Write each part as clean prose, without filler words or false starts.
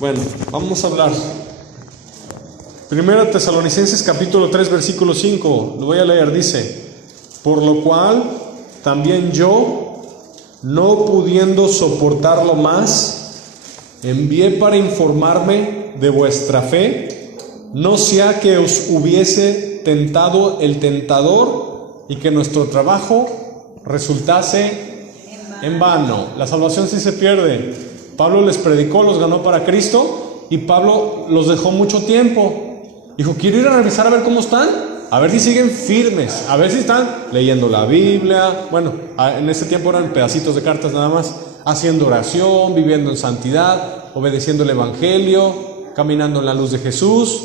Bueno, vamos a hablar. Primera Tesalonicenses capítulo 3 versículo 5. Lo voy a leer, dice: por lo cual también yo, no pudiendo soportarlo más, envié para informarme de vuestra fe, no sea que os hubiese tentado el tentador y que nuestro trabajo resultase en vano. La salvación sí se pierde. Pablo les predicó, los ganó para Cristo, y Pablo los dejó mucho tiempo. Dijo: quiero ir a revisar a ver cómo están, a ver si siguen firmes, a ver si están leyendo la Biblia. Bueno, en ese tiempo eran pedacitos de cartas nada más. Haciendo oración, viviendo en santidad, obedeciendo el Evangelio, caminando en la luz de Jesús.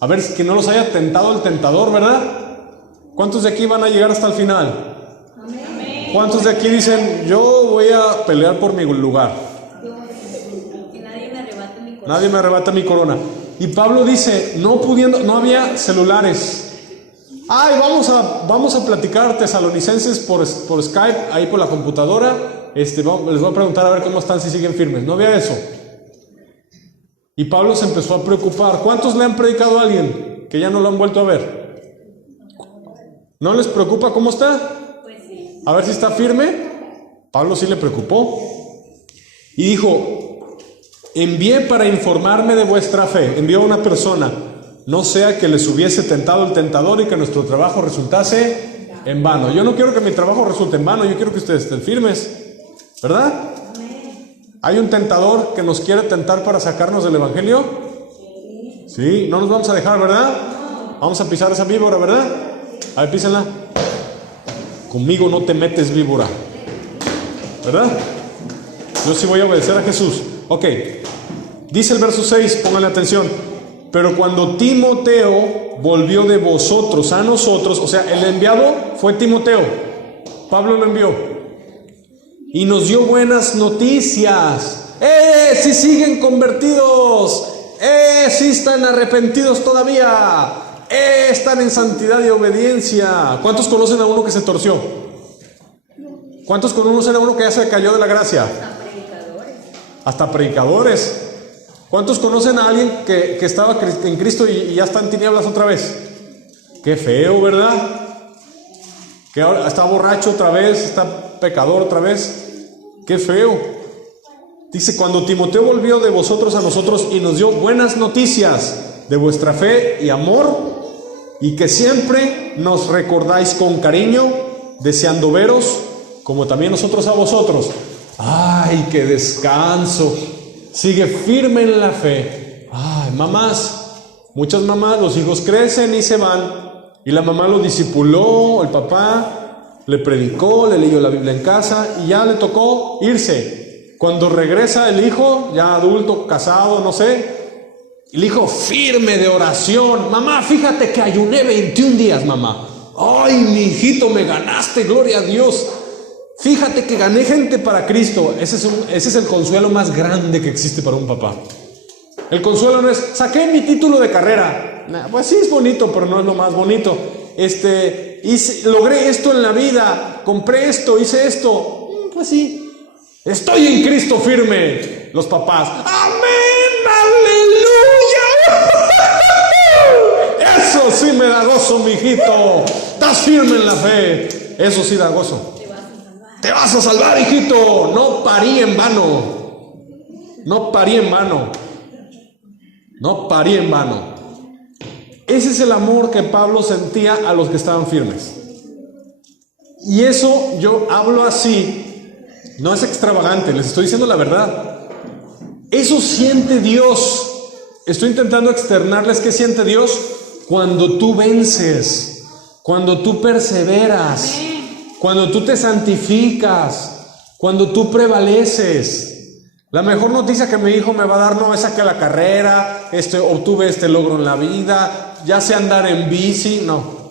A ver que no los haya tentado el tentador, ¿verdad? ¿Cuántos de aquí van a llegar hasta el final? Amén. ¿Cuántos de aquí dicen: yo voy a pelear por mi lugar? Que nadie me arrebate mi corona. Nadie me arrebata mi corona. Y Pablo dice, no había celulares. Ay, vamos a platicar tesalonicenses por Skype, ahí por la computadora. Les voy a preguntar a ver cómo están, si siguen firmes. No había eso. Y Pablo se empezó a preocupar. ¿Cuántos le han predicado a alguien que ya no lo han vuelto a ver? ¿No les preocupa cómo está? Pues sí. A ver si está firme. Pablo sí le preocupó. Y dijo: envié para informarme de vuestra fe. Envió a una persona, no sea que les hubiese tentado el tentador y que nuestro trabajo resultase en vano. Yo no quiero que mi trabajo resulte en vano, yo quiero que ustedes estén firmes, ¿verdad? ¿Hay un tentador que nos quiere tentar para sacarnos del Evangelio? Sí, no nos vamos a dejar, ¿verdad? Vamos a pisar esa víbora, ¿verdad? A ver, písenla. Conmigo no te metes, víbora, ¿verdad? Yo sí voy a obedecer a Jesús. Ok, dice el verso 6, pónganle atención. Pero cuando Timoteo volvió de vosotros a nosotros, o sea, el enviado fue Timoteo, Pablo lo envió, y nos dio buenas noticias. ¡Sí siguen convertidos! ¡Sí están arrepentidos todavía! Están en santidad y obediencia! ¿Cuántos conocen a uno que se torció? ¿Cuántos conocen a uno que ya se cayó de la gracia? Hasta predicadores. ¿Cuántos conocen a alguien que estaba en Cristo y ya está en tinieblas otra vez? Qué feo, ¿verdad? Que ahora está borracho otra vez, está pecador otra vez. Qué feo. Dice: cuando Timoteo volvió de vosotros a nosotros y nos dio buenas noticias de vuestra fe y amor, y que siempre nos recordáis con cariño, deseando veros, como también nosotros a vosotros. ¡Ay, qué descanso! Sigue firme en la fe. ¡Ay, mamás! Muchas mamás, los hijos crecen y se van, y la mamá lo discipuló, el papá le predicó, le leyó la Biblia en casa, y ya le tocó irse. Cuando regresa el hijo, ya adulto, casado, no sé, el hijo firme de oración: mamá, fíjate que ayuné 21 días, mamá. ¡Ay, mi hijito, me ganaste, gloria a Dios! Fíjate que gané gente para Cristo. Ese es el consuelo más grande que existe para un papá. El consuelo no es: saqué mi título de carrera. Pues sí, es bonito, pero no es lo más bonito. Logré esto en la vida, compré esto, hice esto. Pues sí, estoy en Cristo firme. Los papás: ¡amén! ¡Aleluya! Eso sí me da gozo, mijito. Estás firme en la fe. Eso sí da gozo. Te vas a salvar, hijito. No parí en vano. No parí en vano. No parí en vano. Ese es el amor que Pablo sentía a los que estaban firmes. Y eso yo hablo así. No es extravagante, les estoy diciendo la verdad. Eso siente Dios. Estoy intentando externarles qué siente Dios cuando tú vences, cuando tú perseveras, cuando tú te santificas, cuando tú prevaleces. La mejor noticia que mi hijo me va a dar no es saqué la carrera, obtuve este logro en la vida, ya sé andar en bici, no.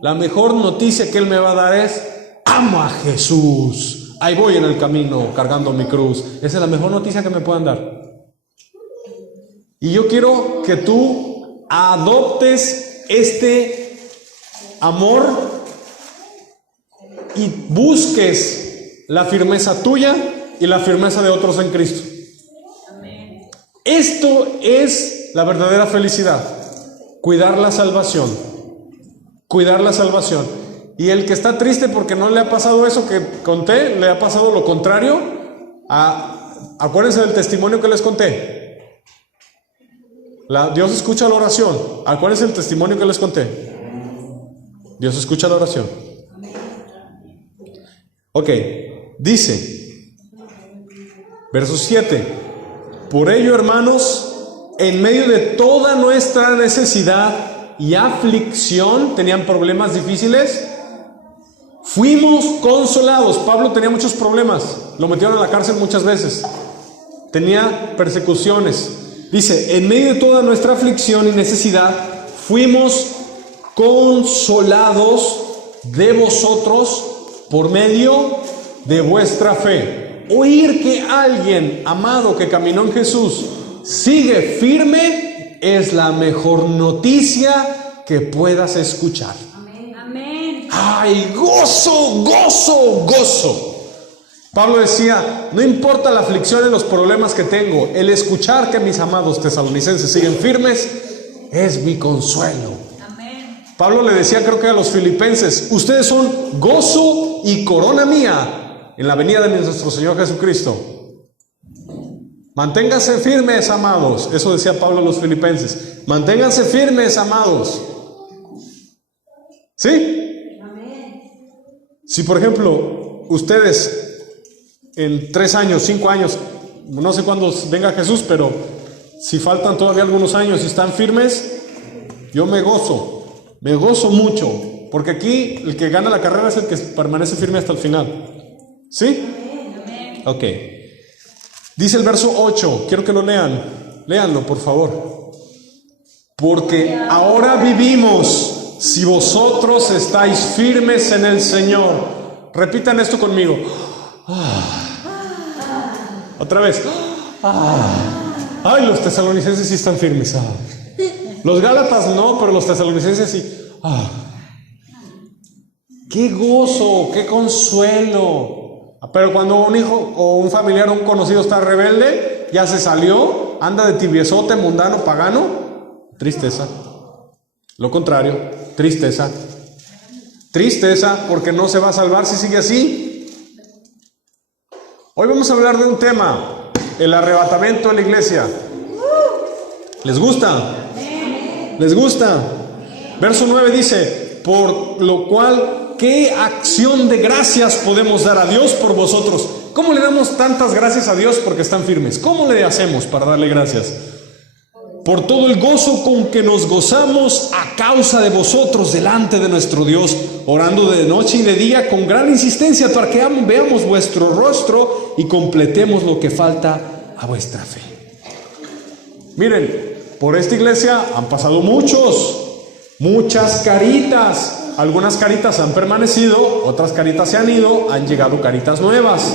La mejor noticia que él me va a dar es: amo a Jesús, ahí voy en el camino cargando mi cruz. Esa es la mejor noticia que me puedan dar. Y yo quiero que tú adoptes este amor y busques la firmeza tuya y la firmeza de otros en Cristo. Amén. Esto es la verdadera felicidad. Cuidar la salvación. Cuidar la salvación. Y el que está triste porque no le ha pasado eso que conté, le ha pasado lo contrario. Acuérdense del testimonio que les conté. Dios escucha la oración. Acuérdense del testimonio que les conté. Dios escucha la oración. Ok, dice, verso 7. Por ello, hermanos, en medio de toda nuestra necesidad y aflicción, tenían problemas difíciles, fuimos consolados. Pablo tenía muchos problemas, lo metieron a la cárcel muchas veces, tenía persecuciones. Dice, en medio de toda nuestra aflicción y necesidad, fuimos consolados de vosotros por medio de vuestra fe. Oír que alguien amado que caminó en Jesús sigue firme es la mejor noticia que puedas escuchar. Amén. ¡Ay, gozo, gozo, gozo! Pablo decía, no importa la aflicción y los problemas que tengo, el escuchar que mis amados tesalonicenses siguen firmes es mi consuelo. Amén. Pablo le decía, creo que a los filipenses, ustedes son gozo y corona mía en la venida de nuestro Señor Jesucristo. Manténganse firmes, amados. Eso decía Pablo a los filipenses. Manténganse firmes, amados. ¿Sí? Si por ejemplo ustedes en 3 años, 5 años, no sé cuándo venga Jesús, pero si faltan todavía algunos años y están firmes, yo me gozo mucho, porque aquí el que gana la carrera es el que permanece firme hasta el final. ¿Sí? Ok. Dice el verso 8, quiero que lo lean. Léanlo, por favor. Porque ahora vivimos si vosotros estáis firmes en el Señor. Repitan esto conmigo. Otra vez. Ay, los tesalonicenses sí están firmes. Los gálatas no, pero los tesalonicenses sí. ¡Qué gozo! ¡Qué consuelo! Pero cuando un hijo o un familiar o un conocido está rebelde, ya se salió, anda de tibiezote, mundano, pagano, tristeza. Lo contrario, tristeza. Tristeza porque no se va a salvar si sigue así. Hoy vamos a hablar de un tema, el arrebatamiento de la iglesia. ¿Les gusta? ¿Les gusta? Verso 9 dice, por lo cual, ¿qué acción de gracias podemos dar a Dios por vosotros? ¿Cómo le damos tantas gracias a Dios porque están firmes? ¿Cómo le hacemos para darle gracias? Por todo el gozo con que nos gozamos a causa de vosotros delante de nuestro Dios, orando de noche y de día con gran insistencia para que veamos vuestro rostro y completemos lo que falta a vuestra fe. Miren, por esta iglesia han pasado muchas caritas. Algunas caritas han permanecido, otras caritas se han ido, han llegado caritas nuevas.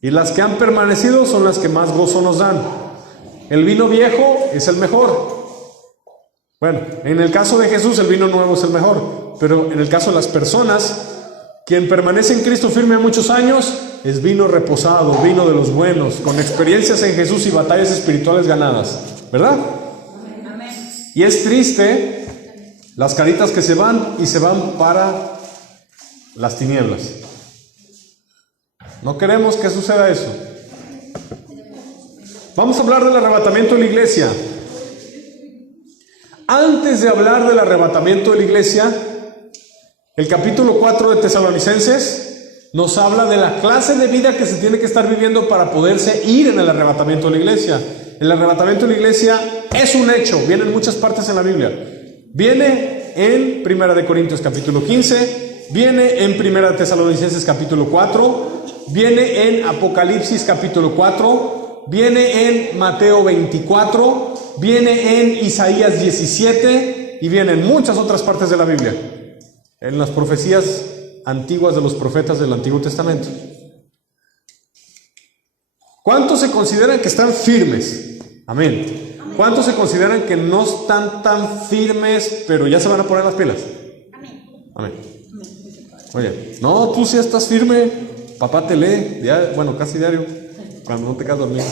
Y las que han permanecido son las que más gozo nos dan. El vino viejo es el mejor. Bueno, en el caso de Jesús el vino nuevo es el mejor. Pero en el caso de las personas, quien permanece en Cristo firme muchos años, es vino reposado, vino de los buenos, con experiencias en Jesús y batallas espirituales ganadas. ¿Verdad? Y es triste las caritas que se van y se van para las tinieblas. No queremos que suceda eso. Vamos a hablar del arrebatamiento de la iglesia. Antes de hablar del arrebatamiento de la iglesia, el capítulo 4 de Tesalonicenses nos habla de la clase de vida que se tiene que estar viviendo para poderse ir en el arrebatamiento de la iglesia. El arrebatamiento de la iglesia es un hecho, viene en muchas partes en la Biblia. Viene en 1 Corintios capítulo 15, viene en 1 Tesalonicenses capítulo 4, viene en Apocalipsis capítulo 4, viene en Mateo 24, viene en Isaías 17 y viene en muchas otras partes de la Biblia, en las profecías antiguas de los profetas del Antiguo Testamento. ¿Cuántos se consideran que están firmes? Amén. ¿Cuántos se consideran que no están tan firmes, pero ya se van a poner las pilas? Amén. Oye, no, tú sí estás firme. Papá te lee, casi diario, cuando no te quedas dormido.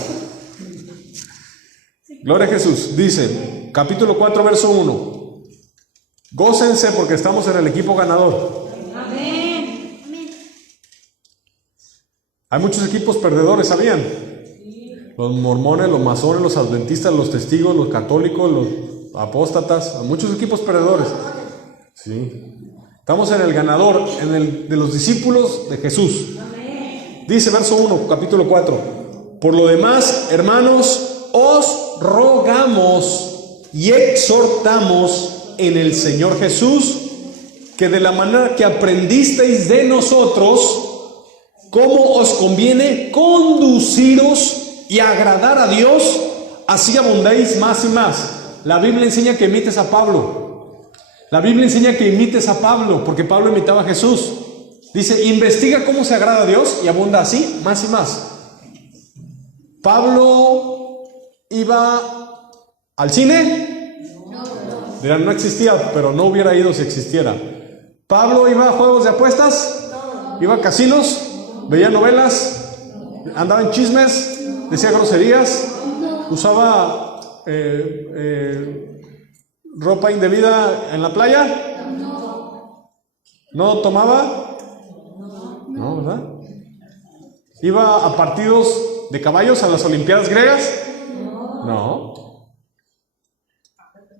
Gloria a Jesús. Dice, capítulo 4, verso 1. Gócense porque estamos en el equipo ganador. Amén. Hay muchos equipos perdedores, ¿sabían? Los mormones, los masones, los adventistas, los testigos, los católicos, los apóstatas. Hay muchos equipos perdedores. Sí. Estamos en el ganador, en el de los discípulos de Jesús. Dice verso 1, capítulo 4. Por lo demás, hermanos, os rogamos y exhortamos en el Señor Jesús, que de la manera que aprendisteis de nosotros, cómo os conviene conduciros y agradar a Dios, así abundéis más y más. La Biblia enseña que imites a Pablo. La Biblia enseña que imites a Pablo, porque Pablo imitaba a Jesús. Dice, investiga cómo se agrada a Dios y abunda así, más y más. Pablo iba al cine. Dirán, no existía, pero no hubiera ido si existiera. Pablo iba a juegos de apuestas, iba a casinos, veía novelas, andaba en chismes, decía groserías, usaba ropa indebida en la playa. ¿No tomaba? No, ¿verdad? ¿Iba a partidos de caballos a las Olimpiadas griegas? No.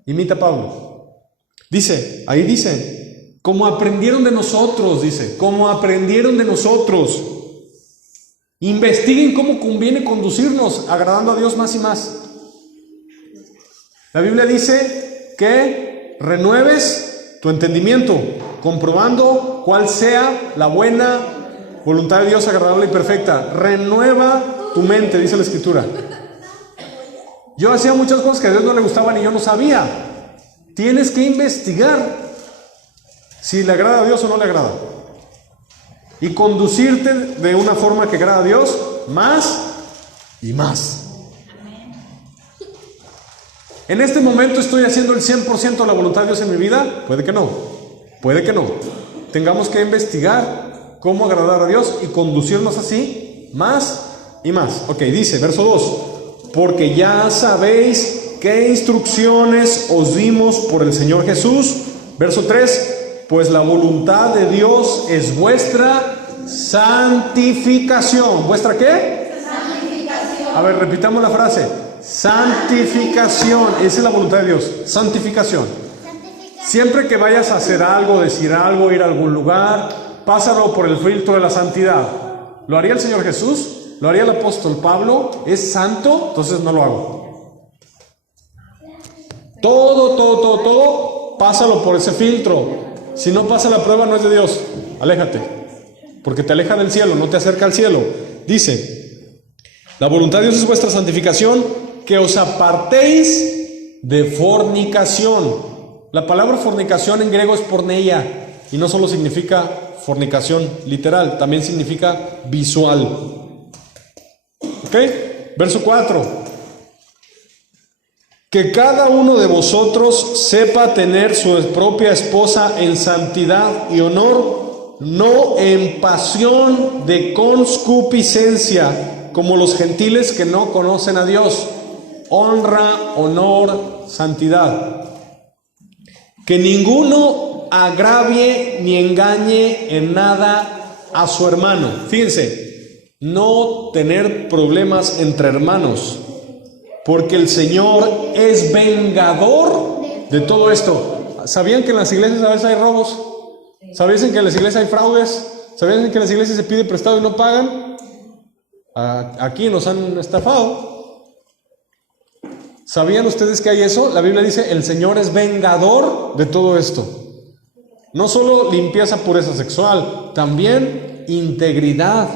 Imita a Pablo. Dice, ahí dice, como aprendieron de nosotros, dice, como aprendieron de nosotros. Investiguen cómo conviene conducirnos, agradando a Dios más y más. La Biblia dice que renueves tu entendimiento, comprobando cuál sea la buena voluntad de Dios, agradable y perfecta. Renueva tu mente, dice la Escritura. Yo hacía muchas cosas que a Dios no le gustaban y yo no sabía. Tienes que investigar si le agrada a Dios o no le agrada. Y conducirte de una forma que agrada a Dios más y más. ¿En este momento estoy haciendo el 100% de la voluntad de Dios en mi vida? Puede que no. Puede que no. Tengamos que investigar cómo agradar a Dios y conducirnos así más y más. Ok, dice, verso 2. Porque ya sabéis qué instrucciones os dimos por el Señor Jesús. Verso 3. Pues la voluntad de Dios es vuestra santificación. ¿Vuestra qué? Santificación. A ver, repitamos la frase. Santificación. Esa es la voluntad de Dios. Santificación. Siempre que vayas a hacer algo, decir algo, ir a algún lugar, pásalo por el filtro de la santidad. ¿Lo haría el Señor Jesús? ¿Lo haría el apóstol Pablo? ¿Es santo? Entonces no lo hago. Todo, pásalo por ese filtro. Si no pasa la prueba, no es de Dios. Aléjate. Porque te aleja del cielo, no te acerca al cielo. Dice, la voluntad de Dios es vuestra santificación, que os apartéis de fornicación. La palabra fornicación en griego es porneia, y no solo significa fornicación literal, también significa visual. ¿Ok? Verso 4. Que cada uno de vosotros sepa tener su propia esposa en santidad y honor, no en pasión de concupiscencia, como los gentiles que no conocen a Dios. Honra, honor, santidad. Que ninguno agravie ni engañe en nada a su hermano. Fíjense, no tener problemas entre hermanos, porque el Señor es vengador de todo esto. ¿Sabían que en las iglesias a veces hay robos? ¿Sabían que en las iglesias hay fraudes? ¿Sabían que en las iglesias se pide prestado y no pagan? Aquí nos han estafado. ¿Sabían ustedes que hay eso? La Biblia dice, el Señor es vengador de todo esto. No solo limpieza, pureza sexual, también integridad,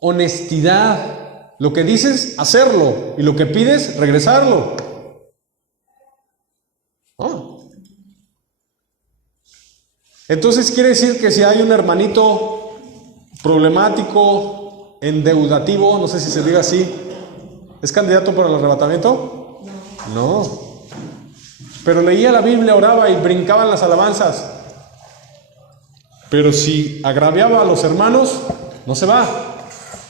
honestidad. Lo que dices, hacerlo. Y lo que pides, regresarlo. Entonces quiere decir que si hay un hermanito problemático, endeudativo, no sé si se diga así, ¿es candidato para el arrebatamiento? No. Pero leía la Biblia, oraba y brincaba en las alabanzas. Pero si agraviaba a los hermanos, no se va.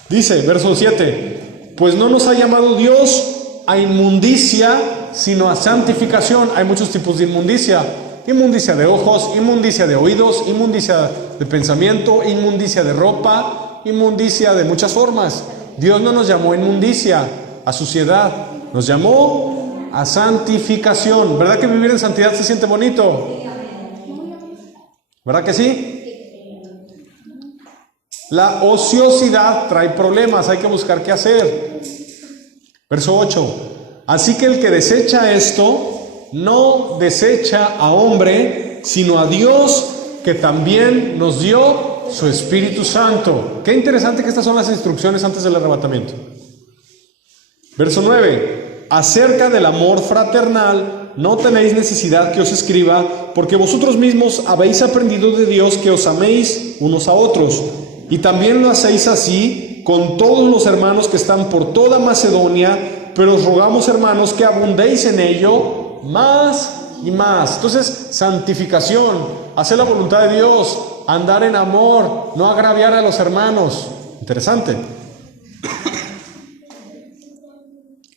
Dice, verso 7, pues no nos ha llamado Dios a inmundicia, sino a santificación. Hay muchos tipos de inmundicia. Inmundicia de ojos, inmundicia de oídos, inmundicia de pensamiento, inmundicia de ropa, inmundicia de muchas formas. Dios no nos llamó a inmundicia, a suciedad, nos llamó a santificación. ¿Verdad que vivir en santidad se siente bonito? ¿Verdad que sí? La ociosidad trae problemas, hay que buscar qué hacer. Verso 8. Así que el que desecha esto, no desecha a hombre, sino a Dios, que también nos dio su Espíritu Santo. Qué interesante que estas son las instrucciones antes del arrebatamiento. Verso 9. Acerca del amor fraternal, no tenéis necesidad que os escriba, porque vosotros mismos habéis aprendido de Dios que os améis unos a otros. Y también lo hacéis así con todos los hermanos que están por toda Macedonia, pero os rogamos, hermanos, que abundéis en ello más y más. Entonces, santificación, hacer la voluntad de Dios, andar en amor, no agraviar a los hermanos. Interesante.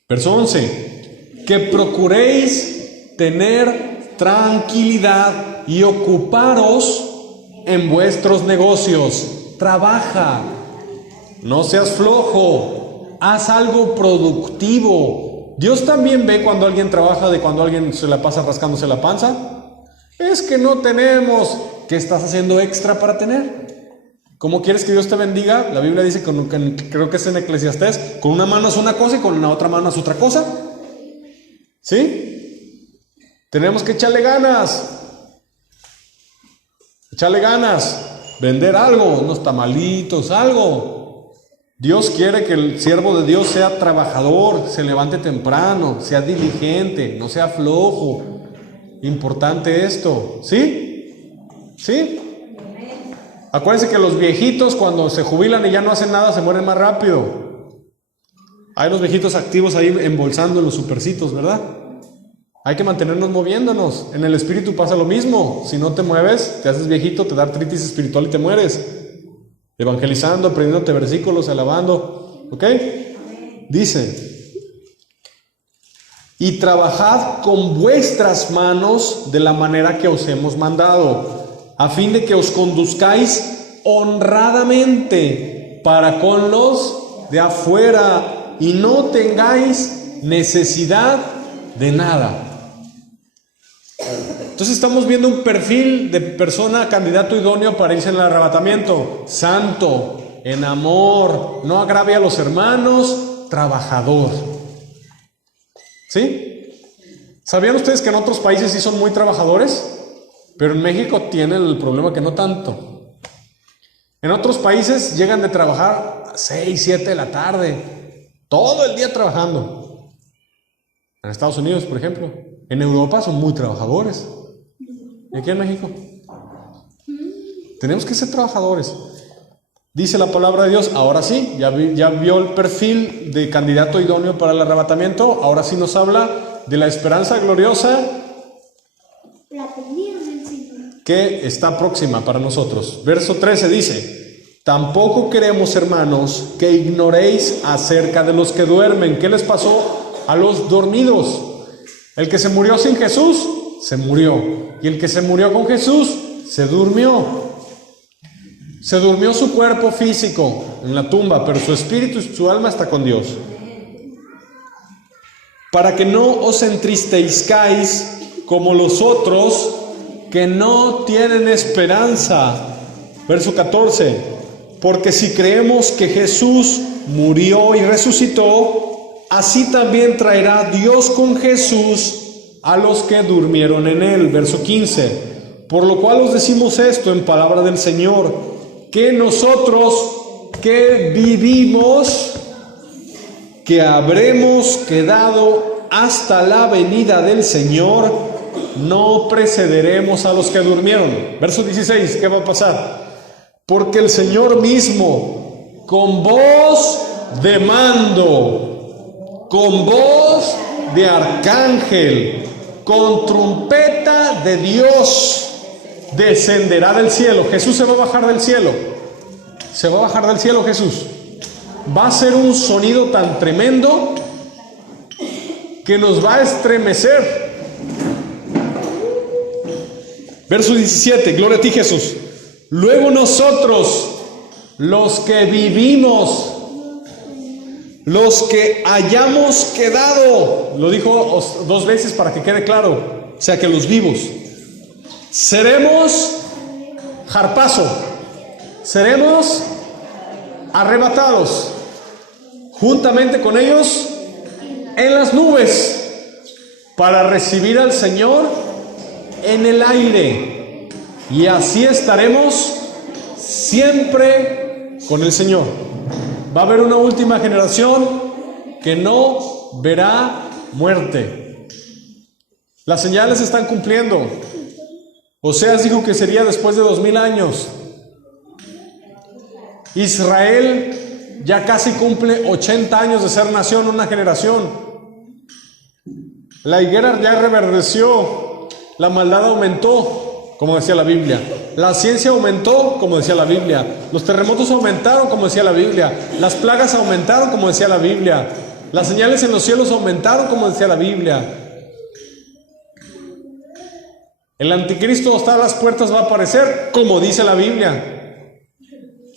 Verso 11. Que procuréis tener tranquilidad y ocuparos en vuestros negocios. Trabaja, no seas flojo, haz algo productivo. Dios también ve cuando alguien trabaja de cuando alguien se la pasa rascándose la panza. Es que no tenemos. ¿Qué estás haciendo extra para tener? ¿Cómo quieres que Dios te bendiga? La Biblia dice, creo que es en Eclesiastés, con una mano es una cosa y con la otra mano es otra cosa. ¿Sí? Tenemos que echarle ganas. Echarle ganas. Vender algo, unos tamalitos, algo. Dios quiere que el siervo de Dios sea trabajador, se levante temprano, sea diligente, no sea flojo. Importante esto, ¿sí? ¿Sí? Acuérdense que los viejitos cuando se jubilan y ya no hacen nada se mueren más rápido. Hay los viejitos activos ahí embolsando en los supercitos, ¿verdad? Hay que mantenernos moviéndonos. En el espíritu pasa lo mismo. Si no te mueves, te haces viejito, te da artritis espiritual y te mueres. Evangelizando, aprendiéndote versículos, alabando. ¿Ok? Dice: y trabajad con vuestras manos de la manera que os hemos mandado, a fin de que os conduzcáis honradamente para con los de afuera y no tengáis necesidad de nada. Entonces estamos viendo un perfil de persona, candidato idóneo para irse en el arrebatamiento. Santo, en amor, no agravia a los hermanos, trabajador. ¿Sí? ¿Sabían ustedes que en otros países sí son muy trabajadores? Pero en México tienen el problema que no tanto. En otros países llegan de trabajar a 6, 7 de la tarde, todo el día trabajando. En Estados Unidos, por ejemplo. En Europa son muy trabajadores. ¿Y aquí en México? Tenemos que ser trabajadores. Dice la palabra de Dios, ahora sí, ya vio el perfil de candidato idóneo para el arrebatamiento. Ahora sí nos habla de la esperanza gloriosa que está próxima para nosotros. Verso 13 dice: tampoco queremos, hermanos, que ignoréis acerca de los que duermen. ¿Qué les pasó a los dormidos? El que se murió sin Jesús, se murió. Y el que se murió con Jesús, se durmió. Se durmió su cuerpo físico en la tumba, pero su espíritu y su alma está con Dios. Para que no os entristezcáis como los otros que no tienen esperanza. Verso 14. Porque si creemos que Jesús murió y resucitó, así también traerá Dios con Jesús a los que durmieron en él. Verso 15. Por lo cual os decimos esto en palabra del Señor, que nosotros que vivimos, que habremos quedado hasta la venida del Señor, no precederemos a los que durmieron. Verso 16, ¿qué va a pasar? Porque el Señor mismo, con voz de mando, con voz de arcángel, con trompeta de Dios, descenderá del cielo. Jesús se va a bajar del cielo. Se va a bajar del cielo Jesús. Va a ser un sonido tan tremendo que nos va a estremecer. Verso 17, gloria a ti, Jesús. Luego nosotros, los que vivimos, los que hayamos quedado, lo dijo 2 veces para que quede claro, o sea que los vivos, seremos harpazo, seremos arrebatados juntamente con ellos en las nubes para recibir al Señor en el aire, y así estaremos siempre con el Señor. Va a haber una última generación que no verá muerte. Las señales se están cumpliendo. Oseas dijo que sería después de 2000 años. Israel ya casi cumple 80 años de ser nación, una generación. La higuera ya reverdeció, la maldad aumentó, como decía la Biblia. La ciencia aumentó, como decía la Biblia. Los terremotos aumentaron, como decía la Biblia. Las plagas aumentaron, como decía la Biblia. Las señales en los cielos aumentaron, como decía la Biblia. El anticristo está a las puertas, va a aparecer, como dice la Biblia.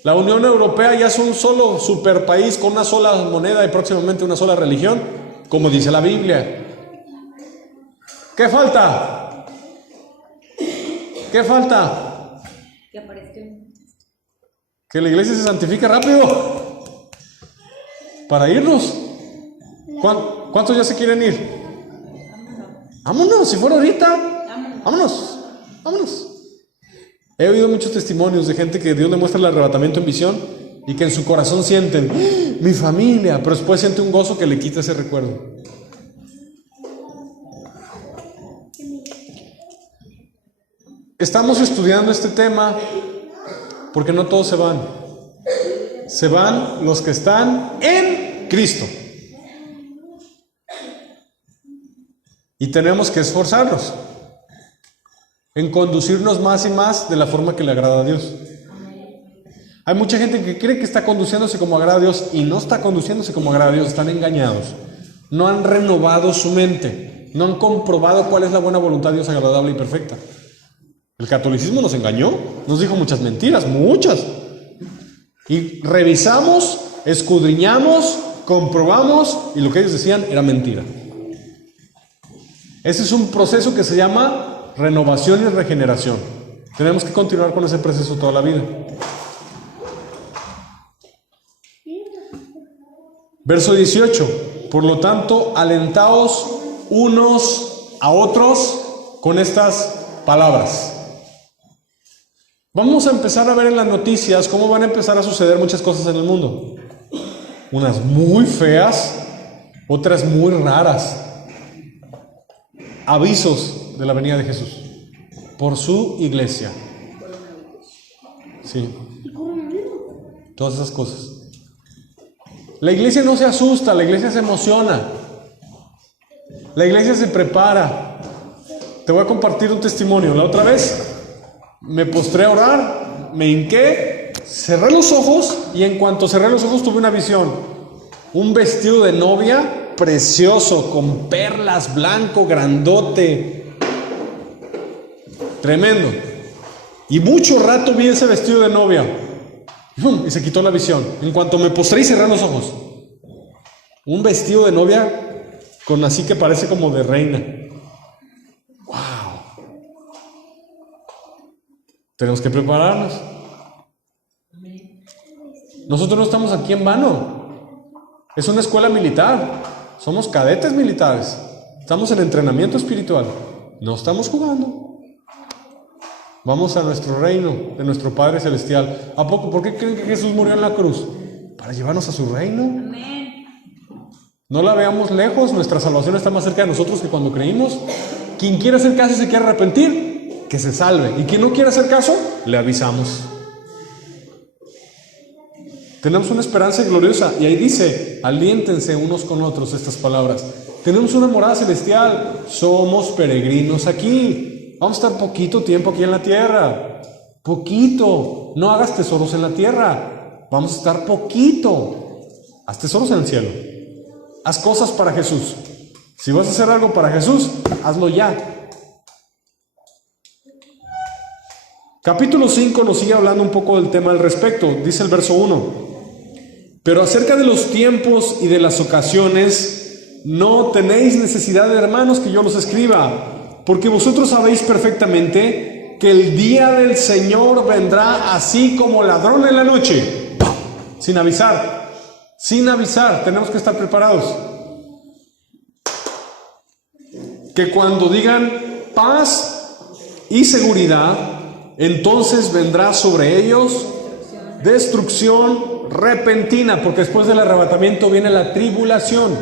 La Unión Europea ya es un solo superpaís con una sola moneda y próximamente una sola religión, como dice la Biblia. ¿Qué falta? ¿Qué falta? Que aparezca. Que la iglesia se santifique rápido para irnos. ¿Cuántos ya se quieren ir? Vámonos, si fuera ahorita. Vámonos, vámonos. He oído muchos testimonios de gente que Dios le muestra el arrebatamiento en visión y que en su corazón sienten, ¡ah, mi familia! Pero después siente un gozo que le quita ese recuerdo. Estamos estudiando este tema porque no todos se van. Se van los que están en Cristo. Y tenemos que esforzarnos en conducirnos más y más de la forma que le agrada a Dios. Hay mucha gente que cree que está conduciéndose como agrada a Dios y no está conduciéndose como agrada a Dios. Están engañados. No han renovado su mente. No han comprobado cuál es la buena voluntad de Dios agradable y perfecta. El catolicismo nos engañó. Nos dijo muchas mentiras, muchas. Y revisamos, escudriñamos, comprobamos y lo que ellos decían era mentira. Ese es un proceso que se llama renovación y regeneración. Tenemos que continuar con ese proceso toda la vida. Verso 18. Por lo tanto, alentaos unos a otros con estas palabras. Vamos a empezar a ver en las noticias cómo van a empezar a suceder muchas cosas en el mundo. Unas muy feas, otras muy raras. Avisos de la venida de Jesús por su iglesia. Sí. Todas esas cosas. La iglesia no se asusta, la iglesia se emociona. La iglesia se prepara. Te voy a compartir un testimonio. La otra vez me postré a orar, me hinqué, cerré los ojos y en cuanto cerré los ojos tuve una visión. Un vestido de novia precioso, con perlas, blanco, grandote, tremendo. Y mucho rato vi ese vestido de novia y se quitó la visión. En cuanto me postré y cerré los ojos, un vestido de novia con así que parece como de reina. ¡Wow! Tenemos que prepararnos. Nosotros no estamos aquí en vano. Es una escuela militar. Somos cadetes militares. Estamos en entrenamiento espiritual. No estamos jugando. Vamos a nuestro reino de nuestro Padre Celestial. ¿A poco? ¿Por qué creen que Jesús murió en la cruz? Para llevarnos a su reino. Amén. No la veamos lejos. Nuestra salvación está más cerca de nosotros que cuando creímos. Quien quiera hacer caso y se quiera arrepentir, que se salve. Y quien no quiera hacer caso, le avisamos. Tenemos una esperanza gloriosa. Y ahí dice, aliéntense unos con otros, estas palabras. Tenemos una morada celestial. Somos peregrinos aquí. Vamos a estar poquito tiempo aquí en la tierra. Poquito. No hagas tesoros en la tierra. Vamos a estar poquito. Haz tesoros en el cielo. Haz cosas para Jesús. Si vas a hacer algo para Jesús, hazlo ya. Capítulo 5 nos sigue hablando un poco del tema al respecto. Dice el verso 1. Pero acerca de los tiempos y de las ocasiones, no tenéis necesidad de hermanos que yo los escriba, porque vosotros sabéis perfectamente que el día del Señor vendrá así como ladrón en la noche, sin avisar, tenemos que estar preparados. Que cuando digan paz y seguridad, entonces vendrá sobre ellos destrucción repentina, porque después del arrebatamiento viene la tribulación.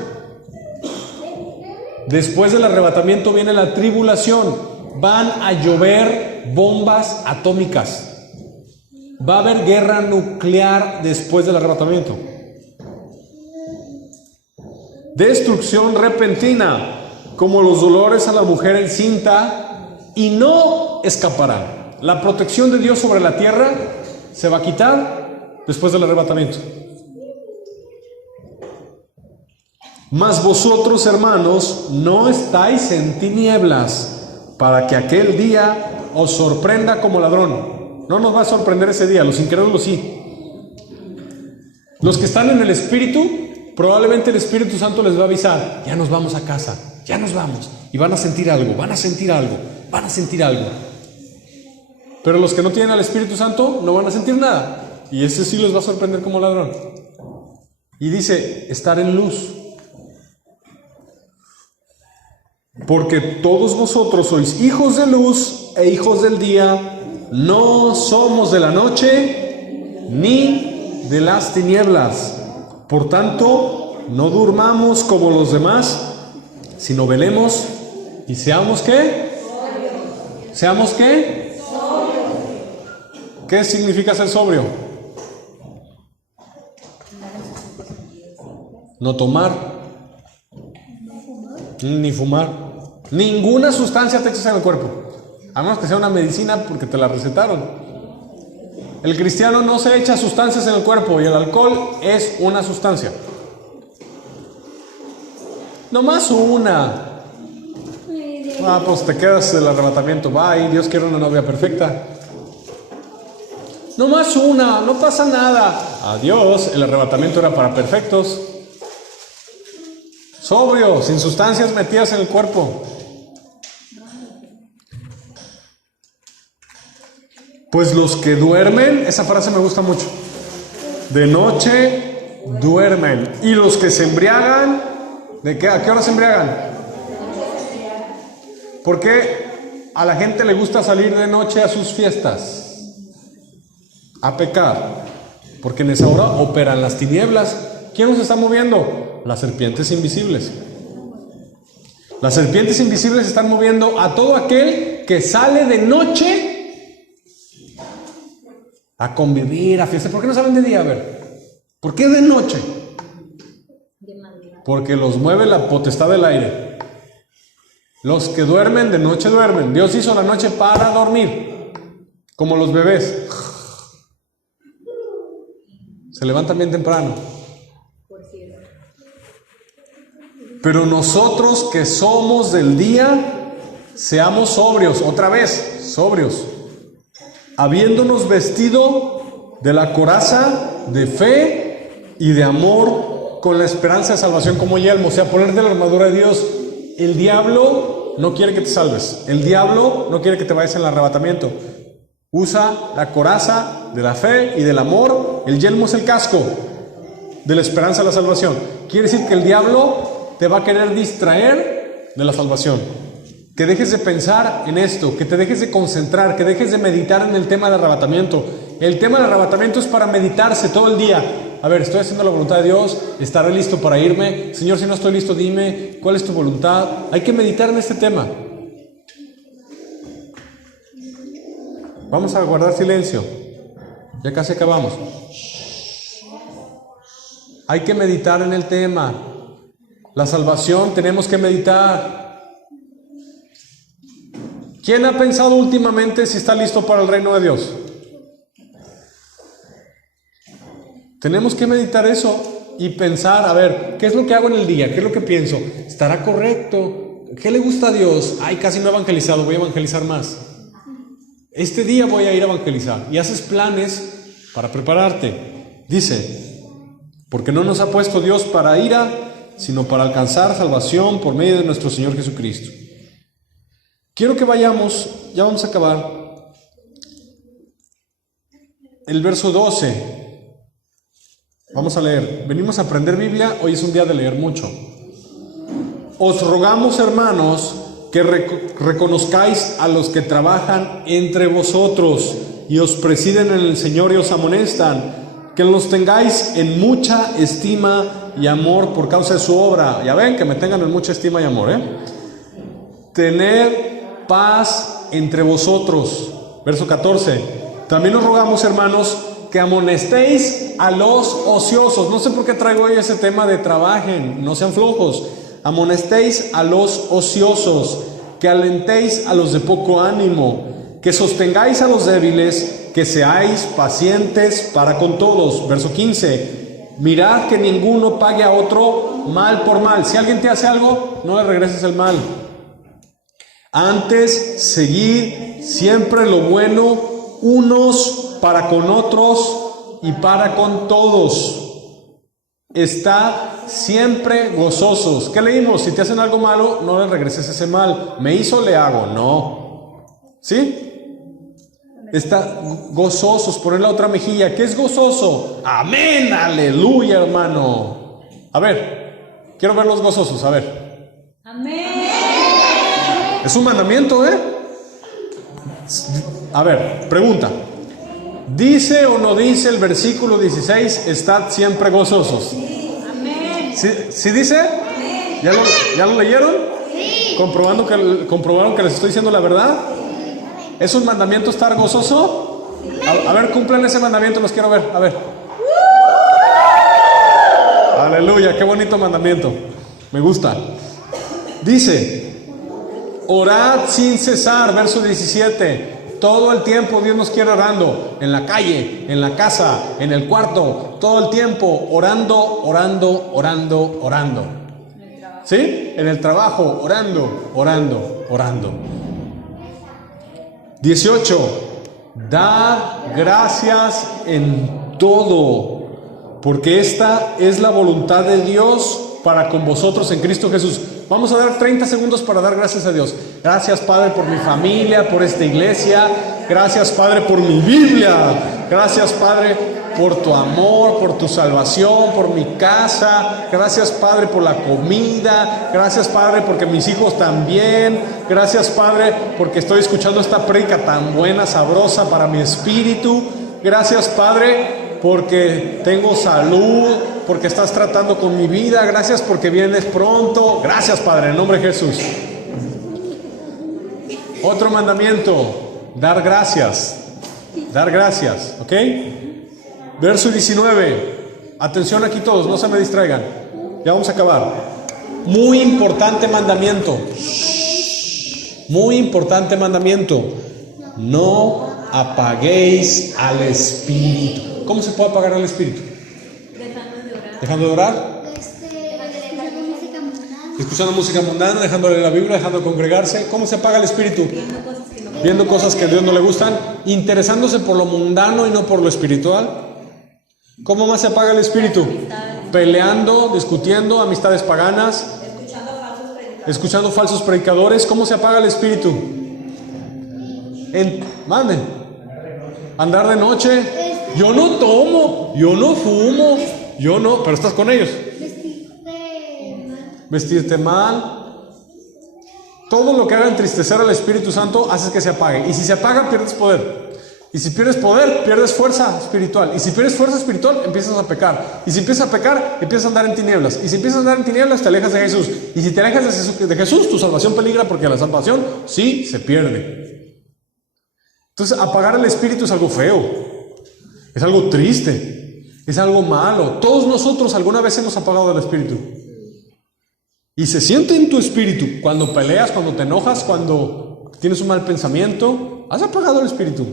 Después del arrebatamiento viene la tribulación. Van a llover bombas atómicas. Va a haber guerra nuclear después del arrebatamiento. Destrucción repentina, como los dolores a la mujer encinta, y no escaparán. La protección de Dios sobre la tierra se va a quitar después del arrebatamiento. Mas vosotros, hermanos, no estáis en tinieblas, para que aquel día os sorprenda como ladrón. No nos va a sorprender ese día, los incrédulos sí. Los que están en el Espíritu, probablemente el Espíritu Santo les va a avisar: ya nos vamos a casa, ya nos vamos. Y van a sentir algo, van a sentir algo. Pero los que no tienen al Espíritu Santo no van a sentir nada. Y ese sí les va a sorprender como ladrón. Y dice, estar en luz. Porque todos vosotros sois hijos de luz e hijos del día. No somos de la noche ni de las tinieblas. Por tanto, no durmamos como los demás, sino velemos y seamos ¿qué? ¿Seamos qué? ¿Qué significa ser sobrio? No tomar, ni fumar, ninguna sustancia te echas en el cuerpo, a menos que sea una medicina porque te la recetaron. El cristiano no se echa sustancias en el cuerpo, y el alcohol es una sustancia. Nomás una. Pues te quedas el arrebatamiento, bye, Dios quiere una novia perfecta. Nomás una, no pasa nada. Adiós, el arrebatamiento era para perfectos. Sobrio, sin sustancias metidas en el cuerpo. Pues los que duermen, esa frase me gusta mucho. De noche duermen. Y los que se embriagan, ¿de qué? ¿A qué hora se embriagan? ¿Por qué a la gente le gusta salir de noche a sus fiestas? A pecar. Porque en esa hora operan las tinieblas. ¿Quién nos está moviendo? Las serpientes invisibles. Las serpientes invisibles están moviendo a todo aquel que sale de noche a convivir, a fiestas. ¿Por qué no salen de día? A ver, ¿por qué de noche? Porque los mueve la potestad del aire. Los que duermen de noche duermen. Dios hizo la noche para dormir, como los bebés. Se levantan bien temprano. Pero nosotros que somos del día, seamos sobrios, otra vez, sobrios, habiéndonos vestido de la coraza de fe y de amor, con la esperanza de salvación como yelmo. O sea, ponerte la armadura de Dios. El diablo no quiere que te salves. El diablo no quiere que te vayas en el arrebatamiento. Usa la coraza de la fe y del amor. El yelmo es el casco de la esperanza de la salvación. Quiere decir que el diablo te va a querer distraer de la salvación. Que dejes de pensar en esto, que te dejes de concentrar, que dejes de meditar en el tema del arrebatamiento. El tema del arrebatamiento es para meditarse todo el día. A ver, estoy haciendo la voluntad de Dios, estaré listo para irme. Señor, si no estoy listo, dime cuál es tu voluntad. Hay que meditar en este tema. Vamos a guardar silencio. Ya casi acabamos. Hay que meditar en el tema. La salvación tenemos que meditar. ¿Quién ha pensado últimamente si está listo para el reino de Dios? Tenemos que meditar eso. y pensar, a ver, ¿qué es lo que hago en el día? ¿Qué es lo que pienso? ¿Estará correcto? ¿Qué le gusta a Dios? Ay, casi no he evangelizado, voy a evangelizar más. Este día voy a ir a evangelizar. Y haces planes para prepararte. Dice, porque no nos ha puesto Dios para ira, sino para alcanzar salvación por medio de nuestro Señor Jesucristo. Quiero que vayamos, ya vamos a acabar, el verso 12. Vamos a leer. Venimos a aprender Biblia, hoy es un día de leer mucho. Os rogamos, hermanos, que reconozcáis a los que trabajan entre vosotros y os presiden en el Señor y os amonestan, que los tengáis en mucha estima y amor por causa de su obra. Ya ven, que me tengan en mucha estima y amor, Tened paz entre vosotros. Verso 14. También os rogamos, hermanos, que amonestéis a los ociosos. No sé por qué traigo hoy ese tema de trabajen, no sean flojos. Amonestéis a los ociosos, que alentéis a los de poco ánimo, que sostengáis a los débiles, que seáis pacientes para con todos. Verso 15. Mirad que ninguno pague a otro mal por mal. Si alguien te hace algo, no le regreses el mal. Antes, seguid siempre lo bueno unos para con otros y para con todos. Estad siempre gozosos. ¿Qué leímos? Si te hacen algo malo, no le regreses ese mal. Me hizo, le hago. No. ¿Sí? Está gozosos, poner la otra mejilla. ¿Qué es gozoso? Amén, aleluya, hermano. A ver, quiero ver los gozosos, a ver. Amén. Es un mandamiento, A ver, pregunta. ¿Dice o no dice el versículo 16, estad siempre gozosos? Amén. ¿Sí dice? ¿Ya lo leyeron? Sí. ¿Comprobaron que les estoy diciendo la verdad? ¿Es un mandamiento estar gozoso? A ver, cumplan ese mandamiento, los quiero ver, a ver. Aleluya, qué bonito mandamiento. Me gusta. Dice, orad sin cesar, verso 17. Todo el tiempo Dios nos quiere orando, en la calle, en la casa, en el cuarto, todo el tiempo orando. ¿Sí? En el trabajo, orando. 18. Dad gracias en todo, porque esta es la voluntad de Dios para con vosotros en Cristo Jesús. Vamos a dar 30 segundos para dar gracias a Dios. Gracias, Padre, por mi familia, por esta iglesia. Gracias, Padre, por mi Biblia. Gracias, Padre, por tu amor, por tu salvación, por mi casa. Gracias, Padre, por la comida. Gracias, Padre, porque mis hijos también. Gracias, Padre, porque estoy escuchando esta prédica tan buena, sabrosa para mi espíritu. Gracias, Padre, porque tengo salud, porque estás tratando con mi vida. Gracias porque vienes pronto. Gracias, Padre, en nombre de Jesús. Otro mandamiento, dar gracias, ¿ok? Verso 19. Atención aquí todos, no se me distraigan. Ya vamos a acabar. Muy importante mandamiento. Muy importante mandamiento. No apaguéis al Espíritu. ¿Cómo se puede apagar al Espíritu? Dejando de orar. Escuchando música mundana, dejando de leer la Biblia, dejando de congregarse. ¿Cómo se apaga el Espíritu? Viendo cosas que a Dios no le gustan, interesándose por lo mundano y no por lo espiritual. ¿Cómo más se apaga el Espíritu? Peleando, discutiendo, amistades paganas, escuchando falsos predicadores. ¿Cómo se apaga el Espíritu? Mande. Andar de noche. Yo no tomo, yo no fumo, yo no, pero estás con ellos. Vestirte mal. Todo lo que haga entristecer al Espíritu Santo hace que se apague. Y si se apaga, pierdes poder. Y si pierdes poder, pierdes fuerza espiritual. Y si pierdes fuerza espiritual, empiezas a pecar. Y si empiezas a pecar, empiezas a andar en tinieblas. Y si empiezas a andar en tinieblas, te alejas de Jesús. Y si te alejas de Jesús, tu salvación peligra, porque la salvación sí se pierde. Entonces, apagar el Espíritu es algo feo. Es algo triste. Es algo malo. Todos nosotros alguna vez hemos apagado el Espíritu. Y se siente en tu espíritu cuando peleas, cuando te enojas, cuando tienes un mal pensamiento. Has apagado el Espíritu.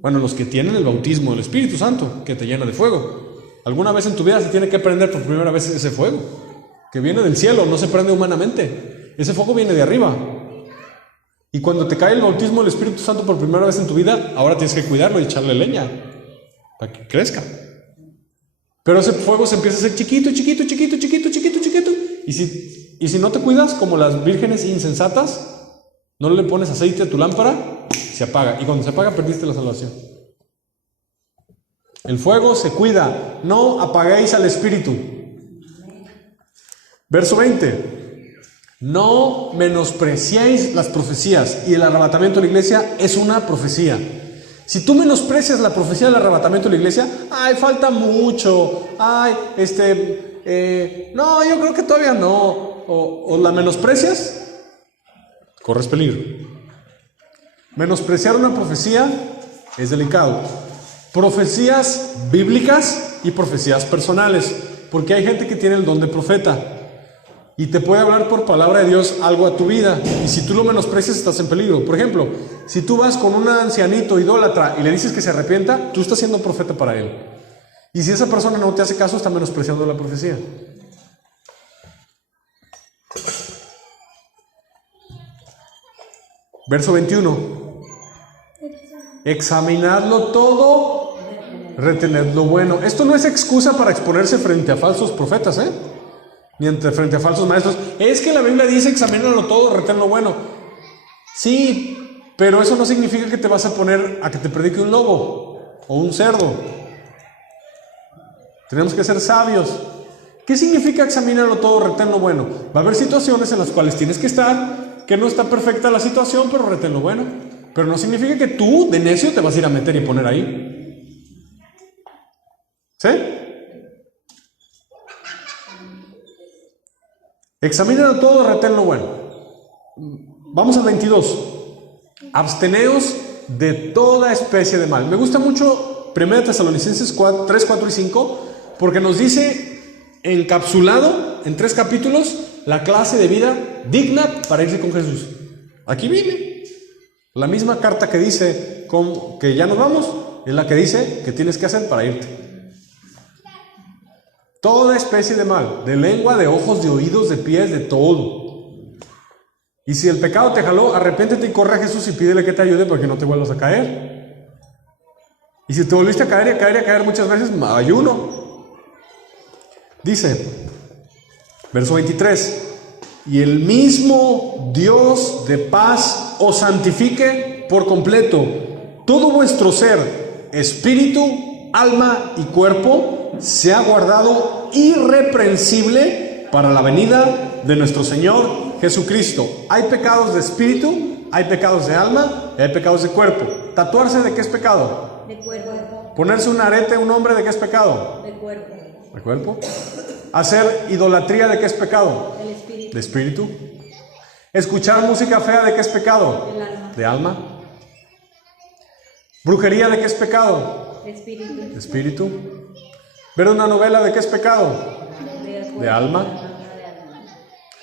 Bueno, los que tienen el bautismo del Espíritu Santo, que te llena de fuego. Alguna vez en tu vida se tiene que prender por primera vez ese fuego, que viene del cielo, no se prende humanamente. Ese fuego viene de arriba. Y cuando te cae el bautismo del Espíritu Santo por primera vez en tu vida, ahora tienes que cuidarlo y echarle leña para que crezca. Pero ese fuego se empieza a hacer chiquito. Y si no te cuidas, como las vírgenes insensatas, no le pones aceite a tu lámpara, se apaga. Y cuando se apaga, perdiste la salvación. El fuego se cuida. No apaguéis al Espíritu. Verso 20. No menospreciéis las profecías. Y el arrebatamiento de la iglesia es una profecía. Si tú menosprecias la profecía del arrebatamiento de la iglesia, ay, falta mucho, ay, no, yo creo que todavía no, o la menosprecias, corres peligro. Menospreciar una profecía es delicado. Profecías bíblicas y profecías personales, porque hay gente que tiene el don de profeta y te puede hablar por palabra de Dios algo a tu vida, y si tú lo menosprecias estás en peligro. Por ejemplo, si tú vas con un ancianito idólatra y le dices que se arrepienta, tú estás siendo profeta para él, y si esa persona no te hace caso, está menospreciando la profecía. Verso 21. Examinadlo todo, retened lo bueno. Esto no es excusa para exponerse frente a falsos profetas, ni frente a falsos maestros. Es que la Biblia dice examínalo todo, retén lo bueno. Sí, pero eso no significa que te vas a poner a que te predique un lobo o un cerdo. Tenemos que ser sabios. ¿Qué significa examínalo todo, retén lo bueno? Va a haber situaciones en las cuales tienes que estar, que no está perfecta la situación, pero retén lo bueno. Pero no significa que tú, de necio, te vas a ir a meter y poner ahí. ¿Sí? Examínalo todo, retén lo bueno. Vamos al 22. Absteneos de toda especie de mal. Me gusta mucho 1 Tesalonicenses 3, 4 y 5, porque nos dice, encapsulado en 3 capítulos, la clase de vida digna para irse con Jesús. Aquí viene. La misma carta que dice que ya nos vamos, es la que dice que tienes que hacer para irte. Toda especie de mal, de lengua, de ojos, de oídos, de pies, de todo. Y si el pecado te jaló, arrepiéntete y corre a Jesús y pídele que te ayude para que no te vuelvas a caer. Y si te volviste a caer y a caer y a caer muchas veces, ayuno. Dice, verso 23, y el mismo Dios de paz os santifique por completo, todo vuestro ser, espíritu, alma y cuerpo, sea guardado irreprensible para la venida de nuestro Señor Jesucristo. Hay pecados de espíritu, hay pecados de alma, hay pecados de cuerpo. ¿Tatuarse de qué es pecado? De cuerpo. ¿Ponerse un arete a un hombre de qué es pecado? De cuerpo. ¿De cuerpo? ¿Hacer idolatría de qué es pecado? Del espíritu. ¿De espíritu? ¿Escuchar música fea de qué es pecado? Del alma. ¿De alma? ¿Brujería de qué es pecado? De espíritu. ¿De espíritu? ¿Ver una novela de qué es pecado? ¿De alma?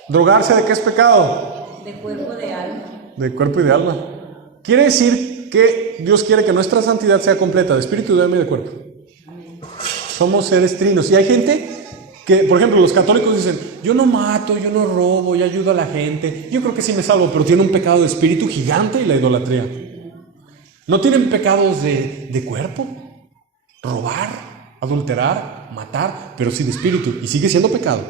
¿Drogarse de qué es pecado? De cuerpo, de alma. De cuerpo y de alma. Quiere decir que Dios quiere que nuestra santidad sea completa, de espíritu, de alma y de cuerpo. Somos seres trinos. Y hay gente que, por ejemplo, los católicos dicen, yo no mato, yo no robo, yo ayudo a la gente, yo creo que sí me salvo, pero tienen un pecado de espíritu gigante y la idolatría. No tienen pecados de cuerpo, robar, adulterar, matar, pero sí de espíritu, y sigue siendo pecado.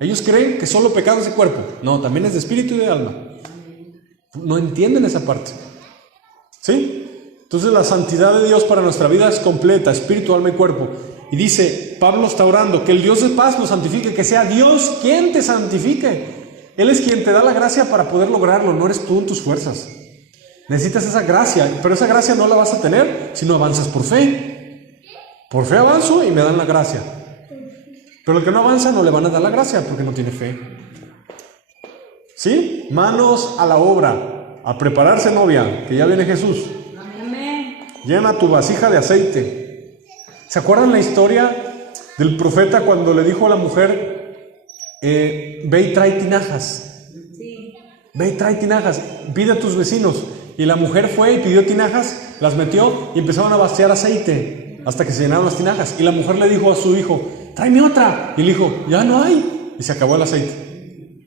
Ellos creen que solo pecado es de cuerpo. No, también es de espíritu y de alma. No entienden esa parte. ¿Sí? Entonces la santidad de Dios para nuestra vida es completa, espíritu, alma y cuerpo. Y dice, Pablo está orando, que el Dios de paz nos santifique, que sea Dios quien te santifique. Él es quien te da la gracia para poder lograrlo, no eres tú en tus fuerzas. Necesitas esa gracia, pero esa gracia no la vas a tener si no avanzas por fe. Por fe avanzo y me dan la gracia. Pero el que no avanza no le van a dar la gracia porque no tiene fe. ¿Sí? Manos a la obra, a prepararse, novia, que ya viene Jesús. Amén. Llena tu vasija de aceite. ¿Se acuerdan la historia del profeta cuando le dijo a la mujer, ve y trae tinajas? Sí. Ve y trae tinajas, pide a tus vecinos. Y la mujer fue y pidió tinajas, las metió y empezaron a vaciar aceite hasta que se llenaron las tinajas. Y la mujer le dijo a su hijo, tráeme otra. Y el hijo, ya no hay. Y se acabó el aceite.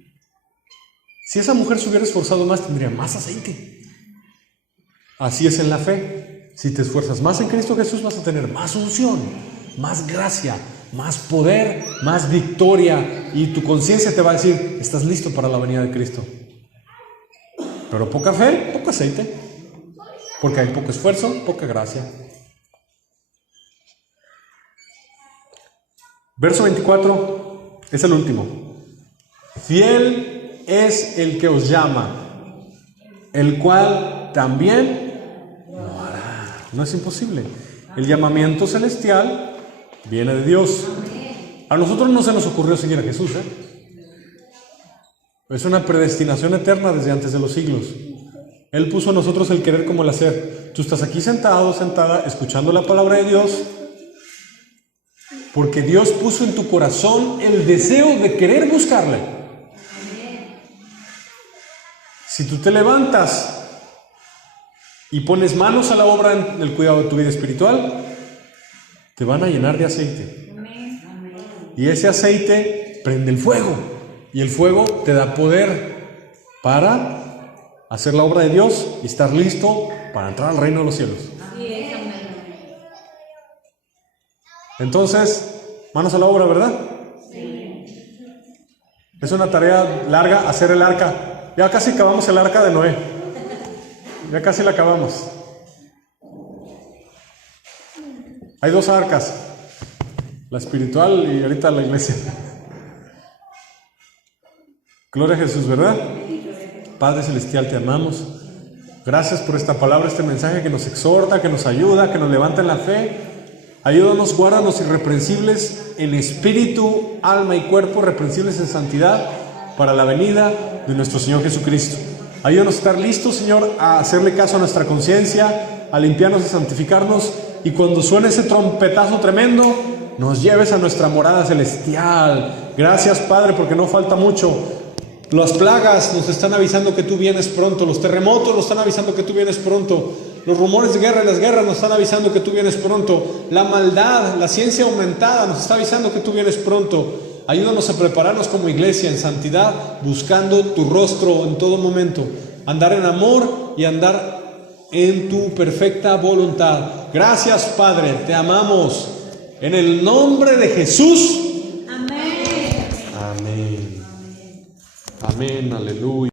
Si esa mujer se hubiera esforzado más, tendría más aceite. Así es en la fe. Si te esfuerzas más en Cristo Jesús, vas a tener más unción, más gracia, más poder, más victoria. Y tu conciencia te va a decir, estás listo para la venida de Cristo. Pero poca fe, poco aceite. Porque hay poco esfuerzo, poca gracia. Verso 24 es el último. Fiel es el que os llama, el cual también lo hará. No es imposible. El llamamiento celestial viene de Dios. A nosotros no se nos ocurrió seguir a Jesús, Es una predestinación eterna desde antes de los siglos. Él puso a nosotros el querer como el hacer. Tú estás aquí sentado, sentada, escuchando la palabra de Dios, porque Dios puso en tu corazón el deseo de querer buscarle. Si tú te levantas y pones manos a la obra en el cuidado de tu vida espiritual, te van a llenar de aceite. Y ese aceite prende el fuego. Y el fuego te da poder para hacer la obra de Dios y estar listo para entrar al reino de los cielos. Entonces, manos a la obra, ¿verdad? Es una tarea larga hacer el arca. Ya casi acabamos el arca de Noé. Ya casi la acabamos. Hay 2 arcas. La espiritual y ahorita la iglesia. Gloria a Jesús, ¿verdad? Padre Celestial, te amamos. Gracias por esta palabra, este mensaje que nos exhorta, que nos ayuda, que nos levanta en la fe. Ayúdanos, guárdanos irreprensibles en espíritu, alma y cuerpo, reprensibles en santidad para la venida de nuestro Señor Jesucristo. Ayúdanos a estar listos, Señor, a hacerle caso a nuestra conciencia, a limpiarnos, a santificarnos, y cuando suene ese trompetazo tremendo, nos lleves a nuestra morada celestial. Gracias, Padre, porque no falta mucho. Las plagas nos están avisando que tú vienes pronto. Los terremotos nos están avisando que tú vienes pronto. Los rumores de guerra y las guerras nos están avisando que tú vienes pronto. La maldad, la ciencia aumentada nos está avisando que tú vienes pronto. Ayúdanos a prepararnos como iglesia en santidad, buscando tu rostro en todo momento. Andar en amor y andar en tu perfecta voluntad. Gracias, Padre, te amamos. En el nombre de Jesús. Amén. Amén. Amén, aleluya.